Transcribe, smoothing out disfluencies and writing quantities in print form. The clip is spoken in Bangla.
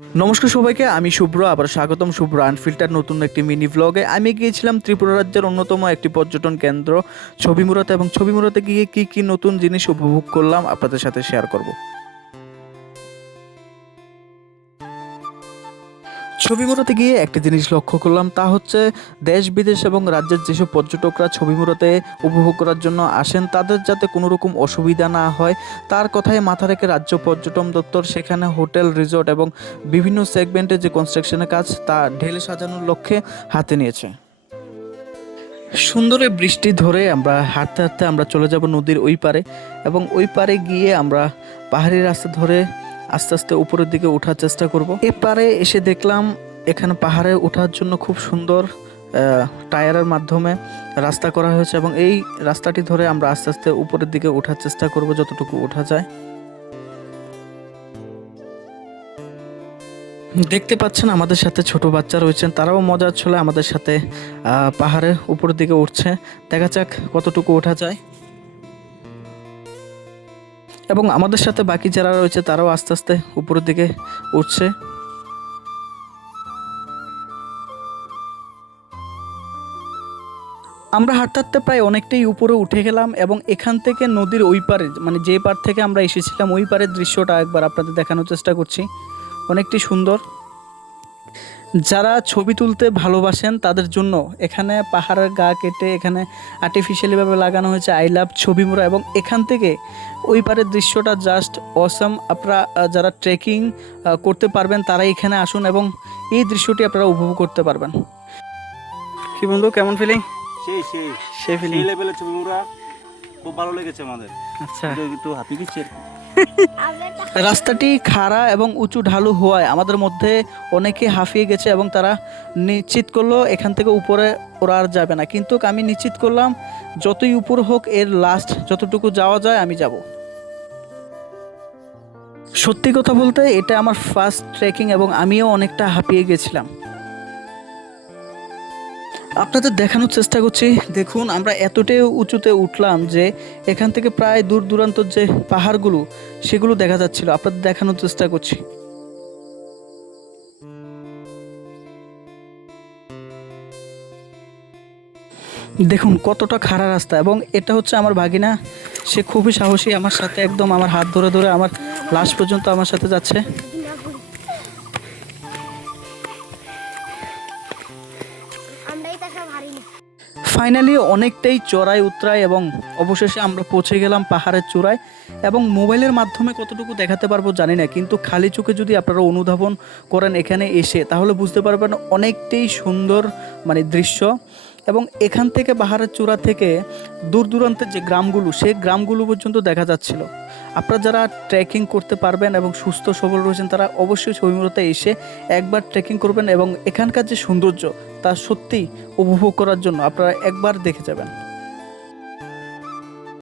নমস্কার সবাইকে, আমি শুভ্র। আবার স্বাগতম শুভ্র আনফিল্টার নতুন একটি মিনি ভ্লগে। আমি গিয়েছিলাম ত্রিপুরা রাজ্যের অন্যতম একটি পর্যটন কেন্দ্র ছবিমুরাতে, এবং ছবিমুরাতে গিয়ে কি কি নতুন জিনিস উপভোগ করলাম আপনাদের সাথে শেয়ার করব। ছবিমুরাতে গিয়ে একটা জিনিস লক্ষ্য করলাম, তা হচ্ছে দেশ বিদেশ এবং রাজ্যের যেসব পর্যটকরা ছবিমুরাতে উপভোগ করার জন্য আসেন তাদের যাতে কোনো রকম অসুবিধা না হয় তার কথাই মাথা রেখে রাজ্য পর্যটন দপ্তর সেখানে হোটেল, রিসোর্ট এবং বিভিন্ন সেগমেন্টে যে কনস্ট্রাকশনের কাজ তা ঢেলে সাজানোর লক্ষ্যে হাতে নিয়েছে। সুন্দর এই বৃষ্টি ধরে আমরা হাঁটতে হাঁটতে আমরা চলে যাব নদীর ওই পারে, এবং ওই পারে গিয়ে আমরা পাহাড়ি রাস্তা ধরে আস্তে আস্তে উপরের দিকে ওঠার চেষ্টা করব। এ পারে এসে দেখলাম এখানে পাহাড়ে ওঠার জন্য খুব সুন্দর টায়ারের মাধ্যমে রাস্তা করা হয়েছে, এবং এই রাস্তাটি ধরে আমরা আস্তে আস্তে উপরের দিকে ওঠার চেষ্টা করব যতটুকু ওঠা যায়। দেখতে পাচ্ছেন আমাদের সাথে ছোট বাচ্চা রয়েছেন, তারাও মজার ছলে আমাদের সাথে পাহাড়ের উপরের দিকে উঠছে। দেখা যাক কতটুকু ওঠা যায়। এবং আমাদের সাথে বাকি যারা রয়েছে তারাও আস্তে আস্তে উপরের দিকে উঠছে। আমরা হাঁটতে হাঁটতে প্রায় অনেকটাই উপরে উঠে গেলাম, এবং এখান থেকে নদীর ওই পারে, মানে যে পার থেকে আমরা এসেছিলাম ওই পারের দৃশ্যটা একবার আপনাদের দেখানোর চেষ্টা করছি। অনেকটি সুন্দর। যারা ছবি তুলতে ভালোবাসেন তাদের জন্য এখানে পাহাড়ের গা কেটে এখানে আর্টিফিশিয়ালিভাবে লাগানো হয়েছে আই লাভ ছবিমুরা, এবং এখান থেকে ওই পারের দৃশ্যটা জাস্ট অসম। আপনারা যারা ট্রেকিং করতে পারবেন তারা এখানে আসুন এবং এই দৃশ্যটি আপনারা উপভোগ করতে পারবেন। কি বন্ধু, কেমন ফিলিং? সেই ফিলিং লেভেলের ছবিমুরা খুব ভালো লেগেছে আমাদের। আচ্ছা, একটু হাতি দিচ্ছে। রাস্তাটি খাড়া এবং উঁচু ঢালু হওয়ায় আমাদের মধ্যে অনেকে হাঁফিয়ে গেছে, এবং তারা নিশ্চিত করলো এখান থেকে উপরে ওরা আর যাবে না। কিন্তু আমি নিশ্চিত করলাম যতই উপর হোক এর লাস্ট যতটুকু যাওয়া যায় আমি যাব। সত্যি কথা বলতে এটা আমার ফার্স্ট ট্রেকিং, এবং আমিও অনেকটা হাঁপিয়ে গেছিলাম। আপনাদের দেখানোর চেষ্টা করছি। দেখুন, আমরা এতটাই উঁচুতে উঠলাম যে এখান থেকে প্রায় দূর দূরান্ত যে পাহাড়গুলো সেগুলো দেখা যাচ্ছিল। আপনাদের দেখানোর চেষ্টা করছি। দেখুন কতটা খাড়া রাস্তা, এবং এটা হচ্ছে আমার ভাগিনা। সে খুবই সাহসী, আমার সাথে একদম আমার হাত ধরে ধরে আমার লাস্ট পর্যন্ত আমার সাথে যাচ্ছে। ফাইনালি অনেকটাই চড়াই উতরাই, এবং অবশেষে আমরা পৌঁছে গেলাম পাহাড়ের চূড়ায়। এবং মোবাইলের মাধ্যমে কতটুকু দেখাতে পারবো জানি না, কিন্তু খালি চোখে যদি আপনারা অনুধাবন করেন এখানে এসে তাহলে বুঝতে পারবেন অনেকটাই সুন্দর মানে দৃশ্য। এবং এখান থেকে পাহাড়ের চূড়া থেকে দূর দূরান্তের যে গ্রামগুলো সেই গ্রামগুলো পর্যন্ত দেখা যাচ্ছিল। আপনারা যারা ট্রেকিং করতে পারবেন এবং সুস্থ সবল রয়েছেন তারা অবশ্যই ছবিমুরাতে এসে একবার ট্রেকিং করবেন, এবং এখানকার যে সৌন্দর্য তা সত্যিই উপভোগ করার জন্য আপনারা একবার দেখে যাবেন।